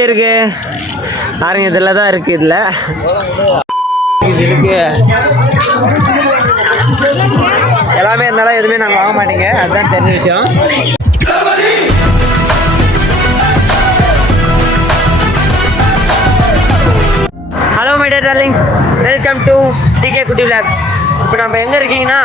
எப்படி இருக்கு பாருங்க, இதில் தான் இருக்கு. இதில் இருக்கு எல்லாமே இருந்தாலும் எதுவுமே நாங்கள் வாங்க மாட்டீங்க, அதுதான் தெரிஞ்ச விஷயம். Hello my dear darling, welcome to DK Kutty vlogs. இப்போ நம்ம எங்கே இருக்கீங்கன்னா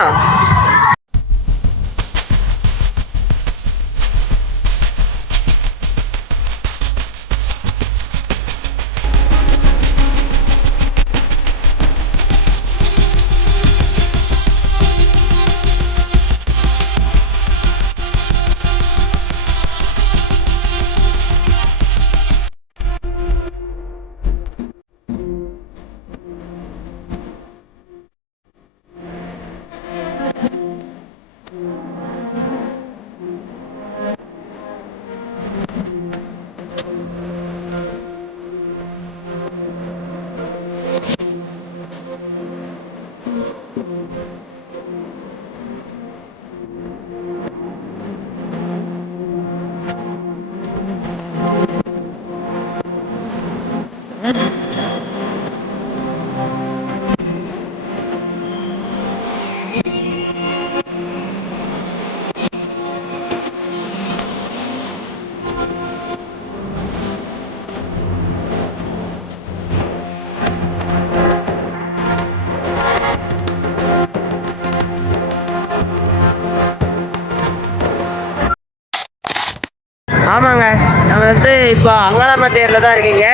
ஆமாங்க, நம்ம வந்து இப்போ அங்காளம்ம தேரில் தான் இருக்கீங்க.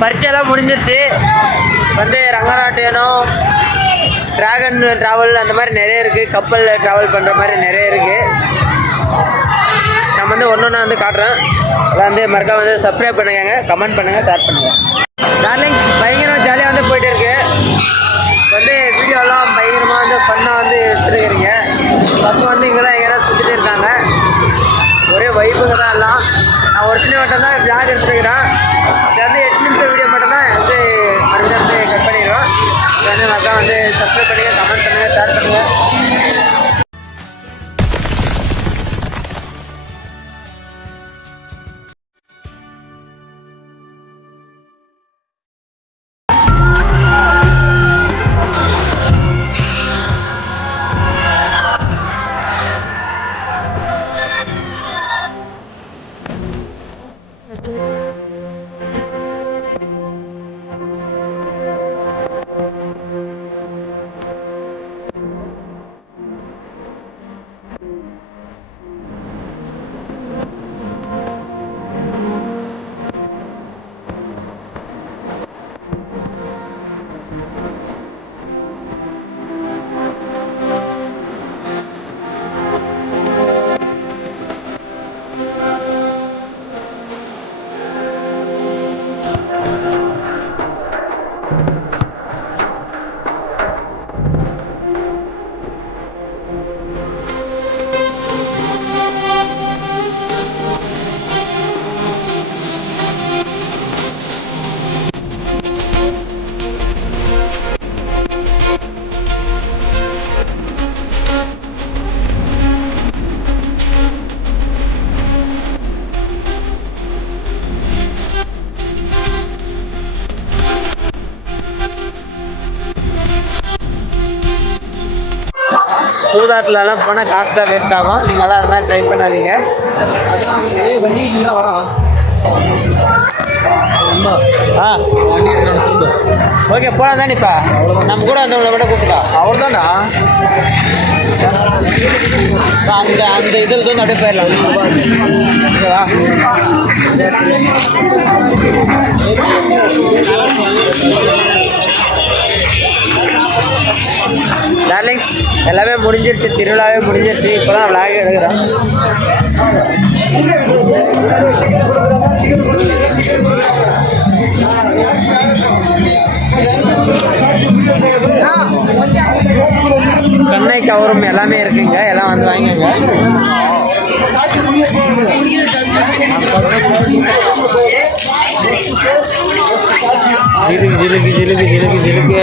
பரீட்சையெல்லாம் முடிஞ்சிருச்சு. வந்து ரங்கராட்டியனம், ட்ராகன் ட்ராவல் அந்த மாதிரி நிறைய இருக்குது. கப்பலில் ட்ராவல் பண்ணுற மாதிரி நிறைய இருக்குது. நம்ம வந்து ஒன்று ஒன்றா வந்து காட்டுறேன். அதான் வந்து மறக்காம வந்து சப்ஸ்கிரைப் பண்ணுங்க, கமெண்ட் பண்ணுங்கள், ஷேர் பண்ணுங்கள். டார்லிங் பயங்கரம் ஜாலியாக வந்து போயிட்டு இருக்கு. வந்து வீடியோலாம் பயங்கரமாக வந்து ஃபன்னாக வந்து எடுத்துருக்கிறீங்க. பசங்க வந்து இங்கே தான் எங்கேயாவது சுற்றிட்டு இருக்காங்க. ஒரே வைப்புங்க தான் எல்லாம். நான் ஒரு சின்ன மட்டும் தான் விளாக் எடுத்துருக்கிறேன். இது வந்து 8 நிமிஷம் வீடியோ மட்டும்தான் வந்து மறுபடியும் வந்து கட் பண்ணிடுவோம். இது வந்து மக்கள் வந்து சப்ஸ்கிரைப் பண்ணுங்கள், கமெண்ட் பண்ணுங்கள், ஷேர் பண்ணுங்கள். சூதாட்டிலலாம் போனால் காசு தான் வேஸ்ட் ஆகும். நீங்களாம் அது மாதிரி ட்ரை பண்ணாதீங்க. ஓகே போகலாம் தானே. இப்போ நம்ம கூட வந்தவங்களை விட கூப்பிட்டா அவர் தான்டா. அந்த இதில் வந்து அப்படியே போயிடலாம். ஓகேவா? டார்லிங்ஸ் எல்லாமே முடிஞ்சிருச்சு, திருவிழாவே முடிஞ்சிருச்சு. இப்போ தான் விளாக் எடுக்கிறோம். கண்ணை கவரும் எல்லாமே இருக்குங்க, எல்லாம் வந்து வாங்கிங்க. ஜிலுக்கு ஜிலுக்கு ஜிலுக்கு ஜிலுக்கு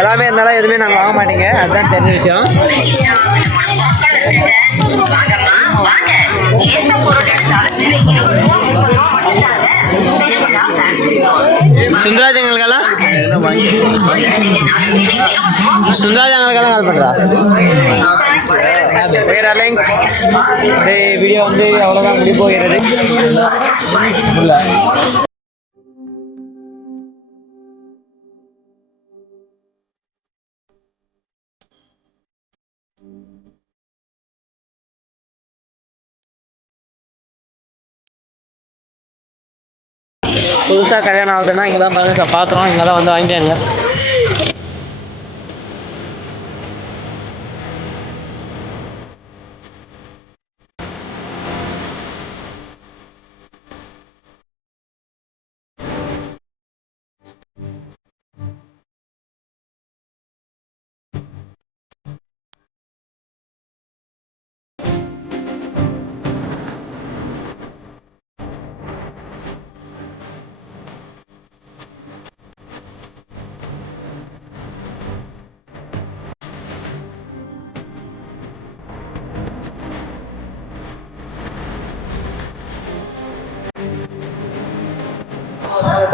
எல்லாமே இருந்தாலும் எதுவுமே நாங்கள் வாங்க மாட்டீங்க, அதுதான் தெரிஞ்ச விஷயம். சுந்தராஜ் எங்களுக்கெல்லாம் சுந்தராஜ் எங்களுக்கெல்லாம் கால் பண்ணுறா. இந்த வீடியோ வந்து அவ்வளோதான் முடி போகிறது. புதுசாக கல்யாணம் ஆகுதுன்னா இங்கே தான் பார்க்குறோம். இங்கே தான் வந்து வாங்கிட்டாங்க.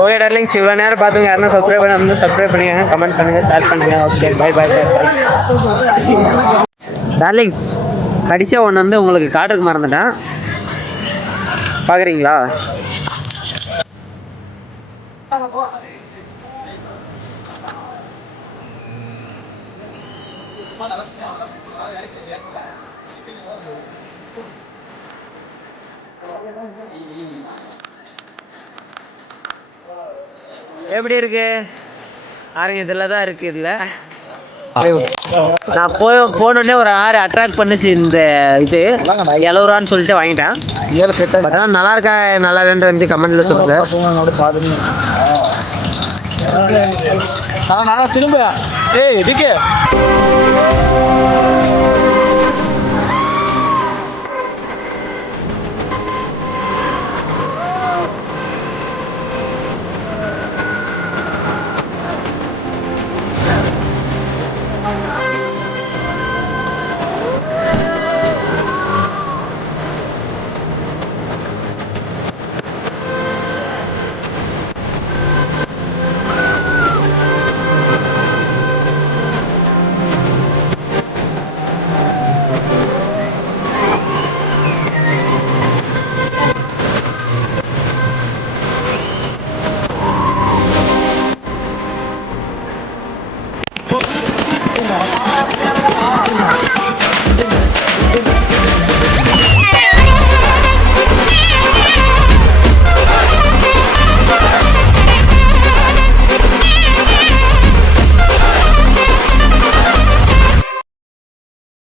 ஓகே டார்லிங்ஸ், இவ்வளோ நேரம் பார்த்துங்க. யாருன்னா சப்ஸ்கிரைப் பண்ணி சப்ஸ்கிரைப் பண்ணிக்கோங்க, கமெண்ட் பண்ணுங்கள், ஷேர் பண்ணுங்கள். Okay, bye bye bye bye. Darlings, கடைசியாக ஒன்று வந்து உங்களுக்கு காட்டுறதுக்கு மறந்துட்டேன். பார்க்குறீங்களா? எப்படி இருக்கு? ஆரஞ்சு இதில் தான் இருக்குது. இதில் நான் போனோடனே ஒரு ஆறு அட்ராக்ட் பண்ணிச்சு இந்த இது 70 ரூபான்னு சொல்லிட்டு வாங்கிட்டேன். ஆனால் நல்லா இருக்கா நல்லா இல்லைன்னு கமெண்ட்ல சொல்லுங்க. நல்லா திரும்ப இதுக்கு